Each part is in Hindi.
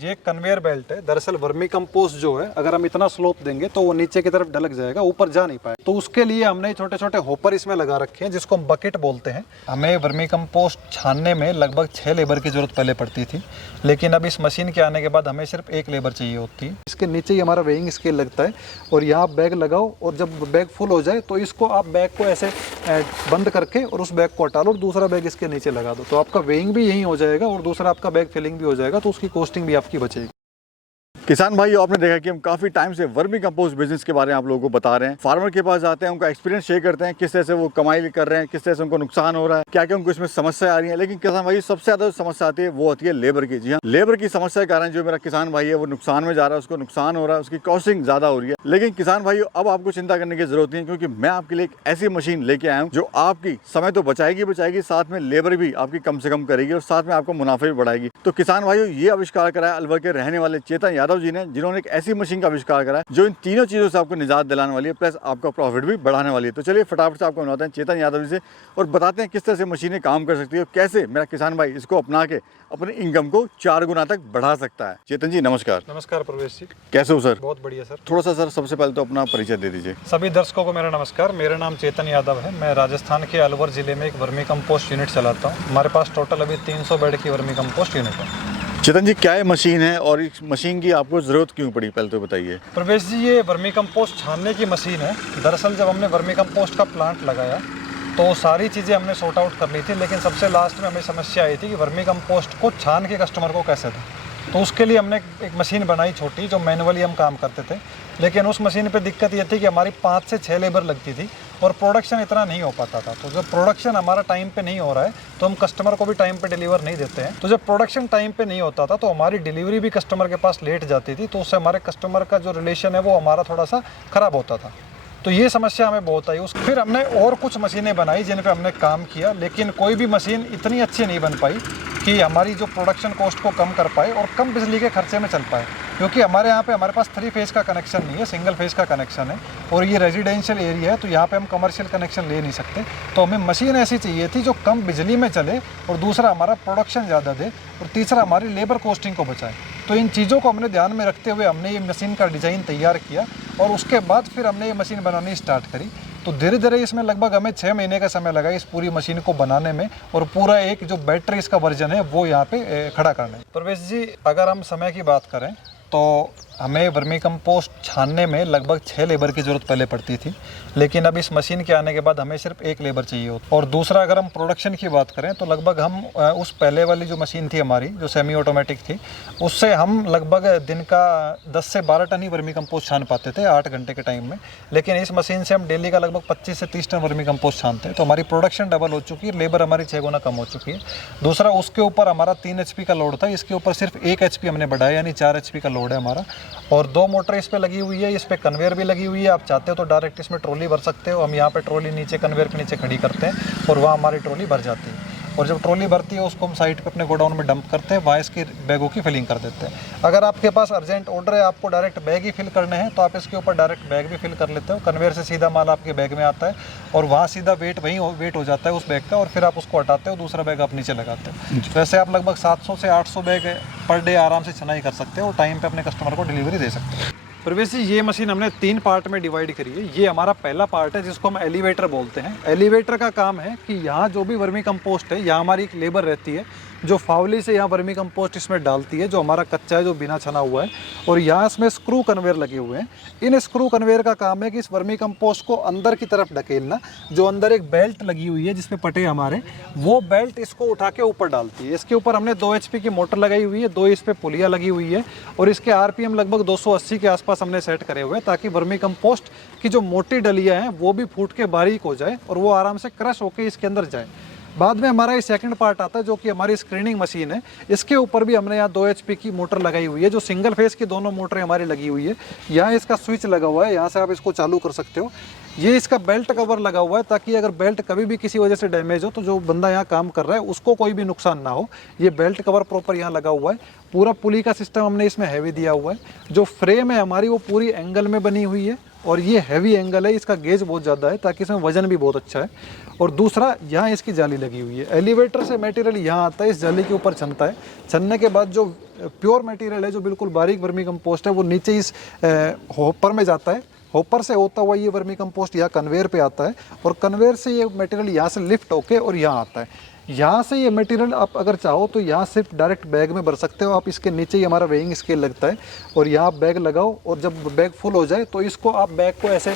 ये कन्वेयर बेल्ट है। दरअसल वर्मी कंपोस्ट जो है, अगर हम इतना स्लोप देंगे तो वो नीचे की तरफ ढलक जाएगा, ऊपर जा नहीं पाए। तो उसके लिए हमने छोटे छोटे होपर इसमें लगा रखे हैं, जिसको हम बकेट बोलते हैं। हमें वर्मी कंपोस्ट छानने में लगभग 6 लेबर की जरूरत पहले पड़ती थी, लेकिन अब इस मशीन के आने के बाद हमें सिर्फ 1 लेबर चाहिए होती है। इसके नीचे ही हमारा वेइंग स्केल लगता है और यहाँ आप बैग लगाओ, और जब बैग फुल हो जाए तो इसको आप बैग को ऐसे बंद करके और उस बैग को हटा लो और दूसरा बैग इसके नीचे लगा दो, तो आपका वेइंग भी यही हो जाएगा और दूसरा आपका बैग फिलिंग भी हो जाएगा, तो उसकी कॉस्टिंग भी आपकी बचेगी। किसान भाइयों, आपने देखा कि हम काफ़ी टाइम से वर्मी कंपोस्ट बिजनेस के बारे में आप लोगों को बता रहे हैं। फार्मर के पास जाते हैं, उनका एक्सपीरियंस शेयर करते हैं, किस तरह से वो कमाई कर रहे हैं, किस तरह से उनको नुकसान हो रहा है, क्या क्या उनको इसमें समस्या आ रही है। लेकिन किसान भाई सबसे ज़्यादा समस्या आती है वो होती है लेबर की। जी हाँ, लेबर की समस्या के कारण जो मेरा किसान भाई है वो नुकसान में जा रहा है, उसको नुकसान हो रहा है, उसकी कॉस्टिंग ज़्यादा हो रही है। लेकिन किसान भाइयों, अब आपको चिंता करने की जरूरत नहीं है, क्योंकि मैं आपके लिए एक ऐसी मशीन लेके आया हूँ जो आपकी समय तो बचाएगी, साथ में लेबर भी आपकी कम से कम करेगी और साथ में आपको मुनाफे भी बढ़ाएगी। तो किसान भाइयों, ये आविष्कार कराया अलवर के रहने वाले चेतन यादव जी ने, जिन्होंने एक ऐसी मशीन का आविष्कार करा है जो इन तीनों चीजों से आपको निजात दिलाने वाली है, प्लस आपका प्रॉफिट भी बढ़ाने वाली है। तो चलिए फटाफट से आपको मिलाते हैं चेतन यादव जी से और बताते हैं किस तरह से मशीनें काम कर सकती है और कैसे मेरा किसान भाई इसको अपना के अपनी इनकम को 4 गुना तक बढ़ा सकता है। चेतन जी नमस्कार। नमस्कार प्रवेश जी, कैसे हो सर? बहुत बढ़िया सर। थोड़ा सा सर सबसे पहले तो अपना परिचय दे दीजिए। सभी दर्शकों को मेरा नमस्कार। मेरा नाम चेतन यादव है। मैं राजस्थान के अलवर जिले में एक वर्मी कंपोस्ट यूनिट चलाता हूँ। हमारे पास टोटल अभी 300 बेड की वर्मी कंपोस्ट यूनिट है। चेतन जी, क्या ये मशीन है और इस मशीन की आपको जरूरत क्यों पड़ी, पहले तो बताइए। प्रवेश जी, ये वर्मी कंपोस्ट छानने की मशीन है। दरअसल जब हमने वर्मी कंपोस्ट का प्लांट लगाया तो सारी चीज़ें हमने सॉर्ट आउट कर ली थी, लेकिन सबसे लास्ट में हमें समस्या आई थी कि वर्मी कंपोस्ट को छान के कस्टमर को कैसे दें। तो उसके लिए हमने एक मशीन बनाई छोटी, जो मैनुअली हम काम करते थे। लेकिन उस मशीन पे दिक्कत ये थी कि हमारी 5 से 6 लेबर लगती थी और प्रोडक्शन इतना नहीं हो पाता था। तो जब प्रोडक्शन हमारा टाइम पे नहीं हो रहा है तो हम कस्टमर को भी टाइम पे डिलीवर नहीं देते हैं। तो जब प्रोडक्शन टाइम पे नहीं होता था तो हमारी डिलीवरी भी कस्टमर के पास लेट जाती थी, तो उससे हमारे कस्टमर का जो रिलेशन है वो हमारा थोड़ा सा ख़राब होता था। तो ये समस्या हमें बहुत आई। फिर हमने और कुछ मशीनें बनाई जिन पे हमने काम किया, लेकिन कोई भी मशीन इतनी अच्छी नहीं बन पाई कि हमारी जो प्रोडक्शन कॉस्ट को कम कर पाए और कम बिजली के खर्चे में चल पाए। क्योंकि हमारे यहाँ पे हमारे पास 3 फेज का कनेक्शन नहीं है, सिंगल फेज का कनेक्शन है और ये रेजिडेंशियल एरिया है, तो यहाँ पे हम कमर्शियल कनेक्शन ले नहीं सकते। तो हमें मशीन ऐसी चाहिए थी जो कम बिजली में चले और दूसरा हमारा प्रोडक्शन ज़्यादा दे और तीसरा हमारी लेबर कॉस्टिंग को बचाए। तो इन चीज़ों को हमने ध्यान में रखते हुए हमने ये मशीन का डिज़ाइन तैयार किया और उसके बाद फिर हमने ये मशीन बनानी स्टार्ट करी। तो धीरे धीरे इसमें लगभग हमें 6 महीने का समय लगा इस पूरी मशीन को बनाने में और पूरा एक जो बैटरी इसका वर्जन है वो यहाँ पे खड़ा करना है। प्रवेश जी, अगर हम समय की बात करें तो हमें वर्मी कंपोस्ट छानने में लगभग 6 लेबर की ज़रूरत पहले पड़ती थी, लेकिन अब इस मशीन के आने के बाद हमें सिर्फ 1 लेबर चाहिए होता। और दूसरा, अगर हम प्रोडक्शन की बात करें तो लगभग हम उस पहले वाली जो मशीन थी हमारी, जो सेमी ऑटोमेटिक थी, उससे हम लगभग दिन का 10 से 12 टन ही वर्मी कंपोस्ट छान पाते थे 8 घंटे के टाइम में। लेकिन इस मशीन से हम डेली का लगभग 25 से 30 टन वर्मी कंपोस्ट छानते हैं। तो हमारी प्रोडक्शन डबल हो चुकी है, लेबर हमारी 6 गुना कम हो चुकी है। दूसरा, उसके ऊपर हमारा 3 HP का लोड था, इसके ऊपर सिर्फ 1 HP हमने बढ़ाया, यानी 4 HP का लोड है हमारा। और 2 मोटर इस पे लगी हुई है, इस पे कन्वेयर भी लगी हुई है। आप चाहते हो तो डायरेक्ट इसमें ट्रॉली भर सकते हो। हम यहाँ पे ट्रॉली नीचे कन्वेयर के नीचे खड़ी करते हैं और वहाँ हमारी ट्रॉली भर जाती है। और जब ट्रॉली भरती है उसको हम साइड पे अपने गोडाउन में डंप करते हैं, वहाँ इसकी बैगों की फिलिंग कर देते हैं। अगर आपके पास अर्जेंट ऑर्डर है, आपको डायरेक्ट बैग ही फिल करने हैं, तो आप इसके ऊपर डायरेक्ट बैग भी फिल कर लेते हो। कन्वेयर से सीधा माल आपके बैग में आता है और वहाँ सीधा वेट हो जाता है उस बैग का, और फिर आप उसको हटाते हो, दूसरा बैग आप नीचे लगाते हो। वैसे आप लगभग 700 से 800 बैग पर डे आराम से छनाई कर सकते हो और टाइम पर अपने कस्टमर को डिलीवरी दे सकते हो। प्रवेश जी, ये मशीन हमने 3 पार्ट में डिवाइड करी है। ये हमारा पहला पार्ट है जिसको हम एलिवेटर बोलते हैं। एलिवेटर का काम है कि यहाँ जो भी वर्मी कंपोस्ट है, यहाँ हमारी एक लेबर रहती है जो फावली से यहाँ वर्मी कंपोस्ट इसमें डालती है, जो हमारा कच्चा है, जो बिना छना हुआ है। और यहाँ इसमें स्क्रू कन्वेयर लगे हुए हैं। इन स्क्रू कन्वेयर का काम है कि इस वर्मी कंपोस्ट को अंदर की तरफ ढकेलना। जो अंदर एक बेल्ट लगी हुई है जिसमें पटे हमारे, वो बेल्ट इसको उठा के ऊपर डालती है। इसके ऊपर हमने 2 HP की मोटर लगाई हुई है, 2 इस पे पुलिया लगी हुई है और इसके RPM लगभग 280 के आसपास हमने सेट करे हुए हैं, ताकि वर्मी कंपोस्ट की जो मोटी डलियाँ हैं वो भी फूट के बारीक हो जाए और वो आराम से क्रश होकर इसके अंदर जाए। बाद में हमारा ये सेकंड पार्ट आता है जो कि हमारी स्क्रीनिंग मशीन है। इसके ऊपर भी हमने यहाँ 2 HP की मोटर लगाई हुई है, जो सिंगल फेस की दोनों मोटरें हमारी लगी हुई है। यहाँ इसका स्विच लगा हुआ है, यहाँ से आप इसको चालू कर सकते हो। ये इसका बेल्ट कवर लगा हुआ है ताकि अगर बेल्ट कभी भी किसी वजह से डैमेज हो तो जो बंदा यहाँ काम कर रहा है उसको कोई भी नुकसान ना हो। ये बेल्ट कवर प्रॉपर यहाँ लगा हुआ है। पूरा पुली का सिस्टम हमने इसमें हैवी दिया हुआ है। जो फ्रेम है हमारी वो पूरी एंगल में बनी हुई है और ये हैवी एंगल है, इसका गेज बहुत ज़्यादा है ताकि इसमें वजन भी बहुत अच्छा है। और दूसरा, यहाँ इसकी जाली लगी हुई है, एलिवेटर से मटेरियल यहाँ आता है, इस जाली के ऊपर छनता है। छनने के बाद जो प्योर मटेरियल है, जो बिल्कुल बारीक वर्मी कंपोस्ट है, वो नीचे इस हॉपर में जाता है। हॉपर से होता हुआ ये वर्मी कंपोस्ट यहाँ कन्वेयर पे आता है और कन्वेयर से ये मटेरियल यहाँ से लिफ्ट होके और यहाँ आता है। यहाँ से ये मटेरियल आप अगर चाहो तो यहाँ सिर्फ डायरेक्ट बैग में भर सकते हो आप। इसके नीचे ही हमारा वेइंग स्केल लगता है और यहाँ आप बैग लगाओ और जब बैग फुल हो जाए तो इसको आप बैग को ऐसे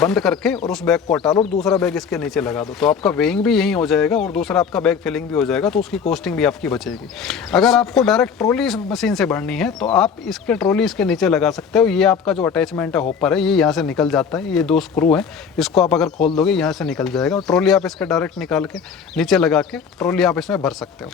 बंद करके और उस बैग को हटा लो और दूसरा बैग इसके नीचे लगा दो, तो आपका वेइंग भी यहीं हो जाएगा और दूसरा आपका बैग फिलिंग भी हो जाएगा, तो उसकी कॉस्टिंग भी आपकी बचेगी। अगर आपको डायरेक्ट ट्रॉली इस मशीन से भरनी है तो आप इसके ट्रॉली इसके नीचे लगा सकते हो। ये आपका जो अटैचमेंट है हॉपर है, ये यहाँ से निकल जाता है, ये 2 स्क्रू हैं, इसको आप अगर खोल दोगे यहाँ से निकल जाएगा और ट्रॉली आप इसके डायरेक्ट निकाल के नीचे लगा के ट्रॉली आप इसमें भर सकते हो।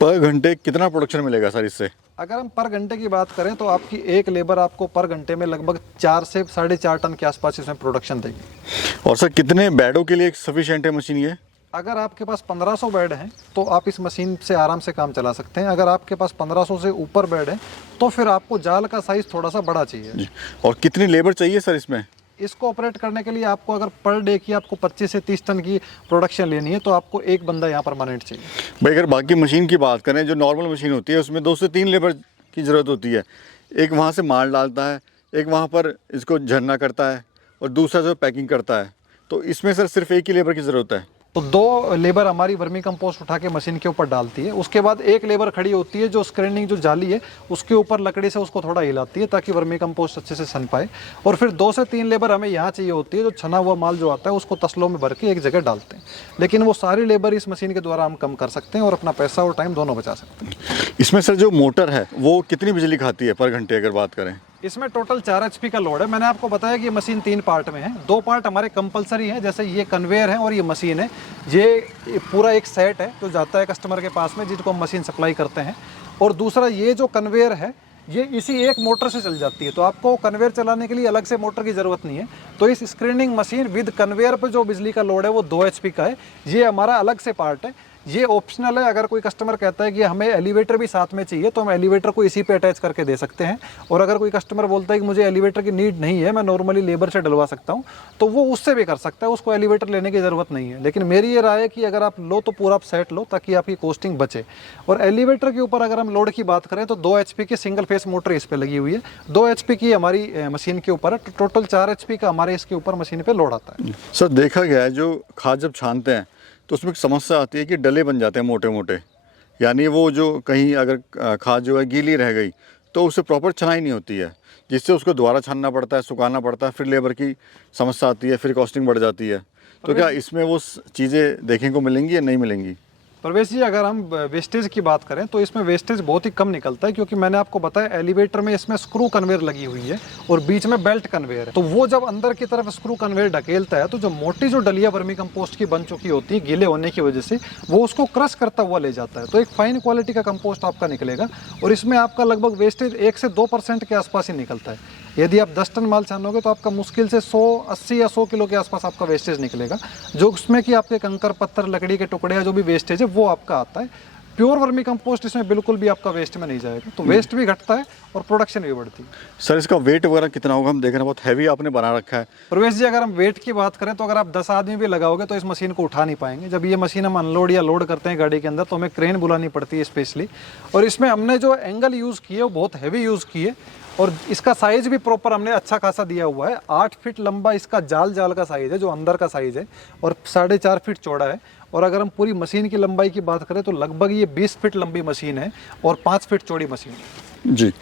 पर घंटे कितना प्रोडक्शन मिलेगा सर इससे? अगर हम पर घंटे की बात करें तो आपकी एक लेबर आपको पर घंटे में लगभग 4 से 4.5 टन के आसपास इसमें प्रोडक्शन देगी। और सर कितने बेडों के लिए सफिशिएंट है मशीन ये? अगर आपके पास 1500 बेड हैं तो आप इस मशीन से आराम से काम चला सकते हैं। अगर आपके पास 1500 से ऊपर बेड है तो फिर आपको जाल का साइज़ थोड़ा सा बड़ा चाहिए जी। और कितनी लेबर चाहिए सर इसमें? इसको ऑपरेट करने के लिए आपको अगर पर डे की आपको 25 से 30 टन की प्रोडक्शन लेनी है तो आपको एक बंदा यहाँ परमानेंट चाहिए। भाई अगर बाकी मशीन की बात करें, जो नॉर्मल मशीन होती है उसमें 2 से 3 लेबर की ज़रूरत होती है। एक वहाँ से माल डालता है, एक वहाँ पर इसको झरना करता है और दूसरा जो पैकिंग करता है। तो इसमें सर सिर्फ एक ही लेबर की ज़रूरत है। तो 2 लेबर हमारी वर्मी कंपोस्ट उठा के मशीन के ऊपर डालती है। उसके बाद एक लेबर खड़ी होती है जो स्क्रीनिंग जो जाली है उसके ऊपर लकड़ी से उसको थोड़ा हिलाती है ताकि वर्मी कंपोस्ट अच्छे से सन पाए। और फिर 2 से 3 लेबर हमें यहाँ चाहिए होती है जो छना हुआ माल जो आता है उसको तसलों में भर के एक जगह डालते हैं। लेकिन वो सारी लेबर इस मशीन के द्वारा हम कम कर सकते हैं और अपना पैसा और टाइम दोनों बचा सकते हैं। इसमें सर जो मोटर है वो कितनी बिजली खाती है पर घंटे अगर बात करें? इसमें टोटल 4 HP का लोड है। मैंने आपको बताया कि ये मशीन 3 पार्ट में है। 2 पार्ट हमारे कंपलसरी हैं, जैसे ये कन्वेयर है और ये मशीन है। ये पूरा एक सेट है जो जाता है कस्टमर के पास में, जिसको हम मशीन सप्लाई करते हैं। और दूसरा ये जो कन्वेयर है ये इसी एक मोटर से चल जाती है, तो आपको कन्वेयर चलाने के लिए अलग से मोटर की ज़रूरत नहीं है। तो इस स्क्रीनिंग मशीन विद कन्वेयर पर जो बिजली का लोड है वो 2 HP का है। ये हमारा अलग से पार्ट है, ये ऑप्शनल है। अगर कोई कस्टमर कहता है कि हमें एलिवेटर भी साथ में चाहिए तो हम एलिवेटर को इसी पे अटैच करके दे सकते हैं। और अगर कोई कस्टमर बोलता है कि मुझे एलिवेटर की नीड नहीं है, मैं नॉर्मली लेबर से डलवा सकता हूं, तो वो उससे भी कर सकता है, उसको एलिवेटर लेने की ज़रूरत नहीं है। लेकिन मेरी ये राय है कि अगर आप लो तो पूरा आप सेट लो ताकि आपकी कॉस्टिंग बचे। और एलिवेटर के ऊपर अगर हम लोड की बात करें तो 2 HP की सिंगल फेस मोटर इस पर लगी हुई है। 2 HP की हमारी मशीन के ऊपर है, तो टोटल 4 HP का हमारे इसके ऊपर मशीन पर लोड आता है। सर देखा गया है जो खाद जब छानते हैं तो उसमें एक समस्या आती है कि डले बन जाते हैं मोटे मोटे, यानी वो जो कहीं अगर खाद जो है गीली रह गई तो उससे प्रॉपर छनाई नहीं होती है, जिससे उसको दोबारा छानना पड़ता है, सुखाना पड़ता है, फिर लेबर की समस्या आती है, फिर कॉस्टिंग बढ़ जाती है। तो क्या इसमें वो चीज़ें देखने को मिलेंगी या नहीं मिलेंगी? परवेश जी, अगर हम वेस्टेज की बात करें तो इसमें वेस्टेज बहुत ही कम निकलता है, क्योंकि मैंने आपको बताया एलिवेटर में इसमें स्क्रू कन्वेयर लगी हुई है और बीच में बेल्ट कन्वेयर है। तो वो जब अंदर की तरफ स्क्रू कन्वेयर ढकेलता है तो जो मोटी जो डलिया वर्मी कंपोस्ट की बन चुकी होती है गीले होने की वजह से, वो उसको क्रश करता हुआ ले जाता है। तो एक फाइन क्वालिटी का कंपोस्ट आपका निकलेगा और इसमें आपका लगभग वेस्टेज 1 से 2% के आसपास ही निकलता है। यदि आप 10 टन माल छानोगे तो आपका मुश्किल से 80 या 100 किलो के आसपास आपका वेस्टेज निकलेगा, जो उसमें कि आपके कंकर पत्थर लकड़ी के टुकड़े या जो भी वेस्टेज है वो आपका आता है। प्योर वर्मी कंपोस्ट इसमें बिल्कुल भी आपका वेस्ट में नहीं जाएगा, तो वेस्ट भी घटता है और प्रोडक्शन भी बढ़ती है। सर इसका वेट वगैरह कितना होगा? हम देख रहे हैं बहुत हैवी आपने बना रखा है। प्रवेश जी, अगर हम वेट की बात करें तो अगर आप 10 आदमी भी लगाओगे तो इस मशीन को उठा नहीं पाएंगे। जब ये मशीन हम अनलोड या लोड करते हैं गाड़ी के अंदर तो हमें क्रेन बुलानी पड़ती है स्पेशली। और इसमें हमने जो एंगल यूज़ किए वो बहुत हैवी यूज़ किए और इसका साइज़ भी प्रॉपर हमने अच्छा खासा दिया हुआ है। 8 फीट लंबा इसका जाल का साइज़ है, जो अंदर का साइज़ है, और 4.5 फीट चौड़ा है। और अगर हम पूरी मशीन की लंबाई की बात करें तो लगभग ये 20 फीट लंबी मशीन है और 5 फीट चौड़ी मशीन है। जी,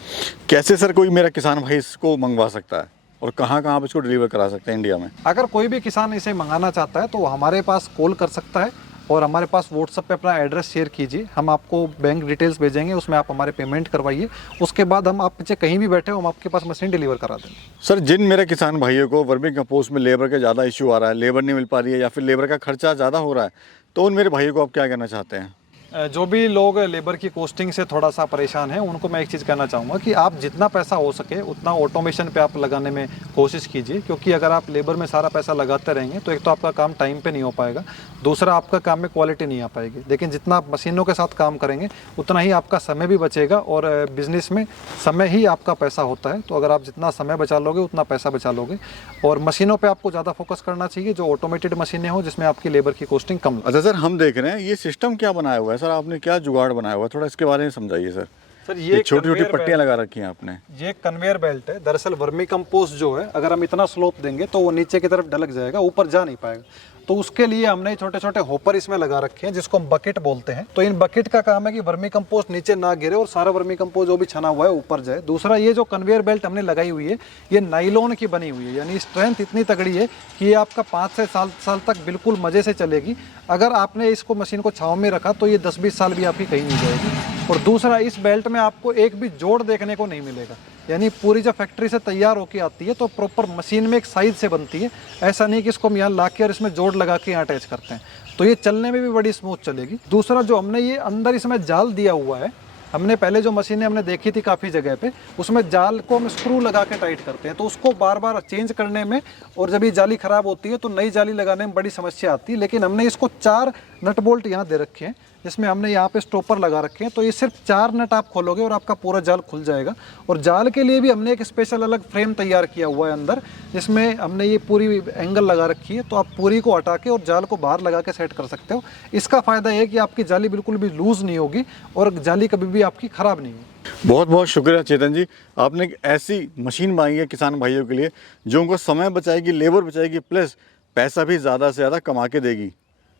कैसे सर कोई मेरा किसान भाई इसको मंगवा सकता है और कहाँ कहाँ आप इसको डिलीवर करा सकते हैं इंडिया में? अगर कोई भी किसान इसे मंगाना चाहता है तो वो हमारे पास कॉल कर सकता है और हमारे पास व्हाट्सएप पे अपना एड्रेस शेयर कीजिए। हम आपको बैंक डिटेल्स भेजेंगे, उसमें आप हमारे पेमेंट करवाइए। उसके बाद हम आप पीछे कहीं भी बैठे हो हम आपके पास मशीन डिलीवर करा देंगे। सर जिन मेरे किसान भाइयों को वर्मी कंपोस्ट में लेबर का ज़्यादा इशू आ रहा है, लेबर नहीं मिल पा रही है या फिर लेबर का खर्चा ज़्यादा हो रहा है, तो उन मेरे भाइयों को आप क्या कहना चाहते हैं? जो भी लोग लेबर की कॉस्टिंग से थोड़ा सा परेशान हैं उनको मैं एक चीज़ कहना चाहूँगा कि आप जितना पैसा हो सके उतना ऑटोमेशन पे आप लगाने में कोशिश कीजिए, क्योंकि अगर आप लेबर में सारा पैसा लगाते रहेंगे तो एक तो आपका काम टाइम पे नहीं हो पाएगा, दूसरा आपका काम में क्वालिटी नहीं आ पाएगी। लेकिन जितना आप मशीनों के साथ काम करेंगे उतना ही आपका समय भी बचेगा, और बिज़नेस में समय ही आपका पैसा होता है। तो अगर आप जितना समय बचा लोगे उतना पैसा बचा लोगे, और मशीनों पर आपको ज़्यादा फोकस करना चाहिए, जो ऑटोमेटेड मशीनें हो जिसमें आपकी लेबर की कॉस्टिंग कम लगे। अच्छा सर, हम देख रहे हैं ये सिस्टम क्या बनाया हुआ है सर, आपने क्या जुगाड़ बनाया हुआ है, थोड़ा इसके बारे में समझाइए सर। सर ये छोटी छोटी कन्वेयर पट्टियां लगा रखी हैं आपने। ये कन्वेयर बेल्ट है। दरअसल वर्मी कंपोस्ट जो है अगर हम इतना स्लोप देंगे तो वो नीचे की तरफ ढलक जाएगा, ऊपर जा नहीं पाएगा। तो उसके लिए हमने छोटे छोटे होपर इसमें लगा रखे हैं जिसको हम बकेट बोलते हैं। तो इन बकेट का काम है कि वर्मी कंपोस्ट नीचे ना गिरे और सारा वर्मी कंपोस्ट जो भी छना हुआ है ऊपर जाए। दूसरा, ये जो कन्वेयर बेल्ट हमने लगाई हुई है ये नाइलॉन की बनी हुई है, यानी स्ट्रेंथ इतनी तगड़ी है कि ये आपका 5 से 7 साल तक बिल्कुल मज़े से चलेगी। अगर आपने इसको मशीन को छाँव में रखा तो ये 10-20 साल भी आपकी कहीं नहीं जाएगी। और दूसरा, इस बेल्ट में आपको एक भी जोड़ देखने को नहीं मिलेगा, यानी पूरी जब फैक्ट्री से तैयार होकर आती है तो प्रॉपर मशीन में एक साइज से बनती है। ऐसा नहीं कि इसको हम यहाँ ला के और इसमें जोड़ लगा के यहाँ अटैच करते हैं, तो ये चलने में भी बड़ी स्मूथ चलेगी। दूसरा, जो हमने ये अंदर इसमें जाल दिया हुआ है, हमने पहले जो मशीनें हमने देखी थी काफ़ी जगह पे, उसमें जाल को हम स्क्रू लगा के टाइट करते हैं, तो उसको बार बार चेंज करने में और जब ये जाली ख़राब होती है तो नई जाली लगाने में बड़ी समस्या आती है। लेकिन हमने इसको 4 नट बोल्ट यहाँ दे रखे हैं, जिसमें हमने यहाँ पे स्टॉपर लगा रखे हैं। तो ये सिर्फ 4 नट आप खोलोगे और आपका पूरा जाल खुल जाएगा। और जाल के लिए भी हमने एक स्पेशल अलग फ्रेम तैयार किया हुआ है अंदर, जिसमें हमने ये पूरी एंगल लगा रखी है, तो आप पूरी को हटा के और जाल को बाहर लगा के सेट कर सकते हो। इसका फ़ायदा ये है कि आपकी जाली बिल्कुल भी लूज़ नहीं होगी और जाली कभी भी आपकी ख़राब नहीं होगी। बहुत बहुत शुक्रिया चेतन जी, आपने एक ऐसी मशीन बनाई है किसान भाइयों के लिए जो उनको समय बचाएगी, लेबर बचाएगी, प्लस पैसा भी ज़्यादा से ज़्यादा कमा के देगी।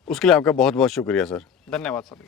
उसके लिए आपका बहुत बहुत शुक्रिया सर। धन्यवाद सभी।